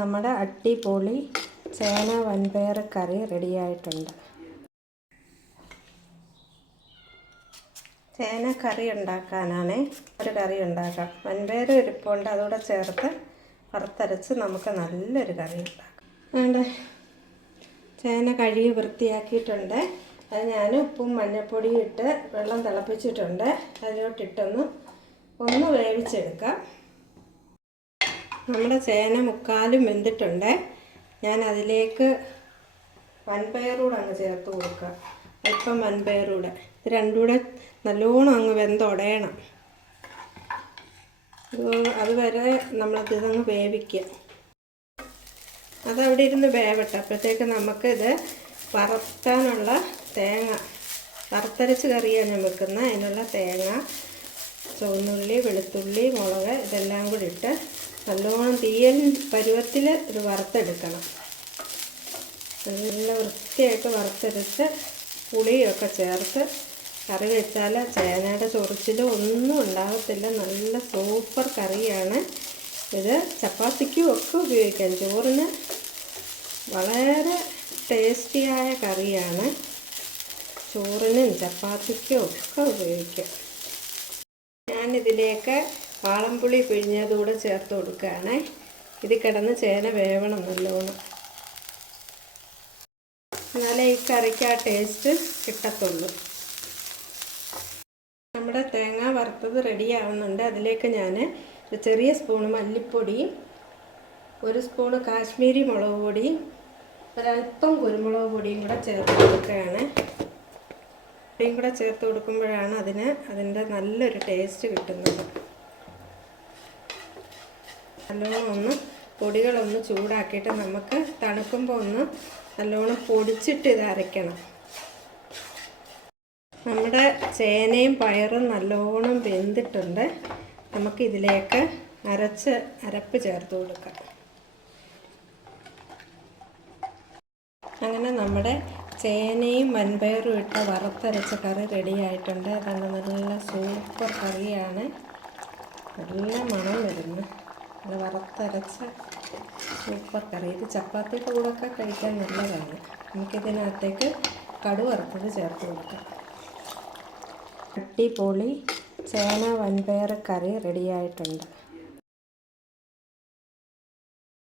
നമ്മുടെ അടിപൊളി ചേന വൻപയർ കറി റെഡിയായിട്ടുണ്ട്. ചേന കറി ഉണ്ടാക്കാനാണ് ഒരു കറി ഉണ്ടാക്കാം. വൻപയർ ഇരിപ്പുണ്ട്, അതുകൂടെ ചേർത്ത് വറുത്തരച്ച് നമുക്ക് നല്ലൊരു കറി ഉണ്ടാക്കാം. വേണ്ട ചേന കഴുകി വൃത്തിയാക്കിയിട്ടുണ്ട്. അത് ഞാൻ ഉപ്പും മഞ്ഞൾപ്പൊടിയും ഇട്ട് വെള്ളം തിളപ്പിച്ചിട്ടുണ്ട്. അതിലോട്ടിട്ടൊന്ന് വേവിച്ചെടുക്കാം. നമ്മുടെ ചേന മുക്കാലും വെന്തിട്ടുണ്ട്. ഞാൻ അതിലേക്ക് വൻപയറൂടെ അങ്ങ് ചേർത്ത് കൊടുക്കുക. അല്പം വൻപയറൂടെ, ഇത് രണ്ടും കൂടെ നല്ലോണം അങ്ങ് വെന്തുടയണം. അതുവരെ നമ്മളിതങ്ങ് വേവിക്കുക. അതവിടെ ഇരുന്ന് വേവട്ടെ. അപ്പോഴത്തേക്ക് നമുക്കിത് വറുക്കാനുള്ള തേങ്ങ, വറുത്തരച്ച് കറിയാണ് ഞാൻ വെക്കുന്നത്. അതിനുള്ള തേങ്ങ, ചുവന്നുള്ളി, വെളുത്തുള്ളി, മുളക് ഇതെല്ലാം കൂടി ഇട്ട് നല്ലോണം തീയൽ പരുവത്തിൽ ഇത് വറുത്തെടുക്കണം. നല്ല വൃത്തിയായിട്ട് വറുത്തെടുത്ത് പുളിയൊക്കെ ചേർത്ത് കറി വെച്ചാൽ ചേനയുടെ ചൊറിച്ചിലും ഒന്നും ഉണ്ടാകത്തില്ല. നല്ല സൂപ്പർ കറിയാണ് ഇത്. ചപ്പാത്തിക്കും ഒക്കെ ഉപയോഗിക്കാം. ചോറിന് വളരെ ടേസ്റ്റിയായ കറിയാണ്. ചോറിനും ചപ്പാത്തിക്കും ഒക്കെ ഉപയോഗിക്കാം. ഞാനിതിലേക്ക് വാളംപുളി പിഴിഞ്ഞതുകൂടെ ചേർത്ത് കൊടുക്കുകയാണ്. ഇത് കിടന്ന് ചേന വേവണം നല്ലോണം, എന്നാലേ ഈ കറിക്ക് ആ ടേസ്റ്റ് കിട്ടത്തുള്ളൂ. നമ്മുടെ തേങ്ങ വറുത്തത് റെഡിയാവുന്നുണ്ട്. അതിലേക്ക് ഞാൻ ഒരു ചെറിയ സ്പൂണ് മല്ലിപ്പൊടിയും, ഒരു സ്പൂണ് കാശ്മീരി മുളക് പൊടിയും, ഒരല്പം കുരുമുളക് പൊടിയും കൂടെ ചേർത്ത് കൊടുക്കുകയാണ്. പൊടിയും കൂടെ ചേർത്ത് കൊടുക്കുമ്പോഴാണ് അതിൻ്റെ നല്ലൊരു ടേസ്റ്റ് കിട്ടുന്നത്. നല്ലോണം പൊടികളൊന്ന് ചൂടാക്കിയിട്ട് നമുക്ക് തണുക്കുമ്പോൾ നല്ലോണം പൊടിച്ചിട്ട് ഇത് അരയ്ക്കണം. നമ്മുടെ ചേനയും പയറും നല്ലോണം വെന്തിട്ടുണ്ട്. നമുക്കിതിലേക്ക് അരപ്പ് ചേർത്ത് കൊടുക്കാം. അങ്ങനെ നമ്മുടെ ചേനയും വൻപയറും ഇട്ട് വറുത്തരച്ച കറി റെഡിയായിട്ടുണ്ട്. അതാണ് നല്ല സൂപ്പർ കറിയാണ്. നല്ല മണം വരുന്നു. നല്ല വറുത്തരച്ച സൂപ്പർ കറി. ഇത് ചപ്പാത്തിയുടെ കൂടെയൊക്കെ കഴിക്കാൻ നല്ലതാണ്. നമുക്കിതിനകത്തേക്ക് കടുക് വറുത്തത് ചേർത്ത് കൊടുക്കാം. അടിപൊളി ചേന വൻപയർ കറി റെഡിയായിട്ടുണ്ട്.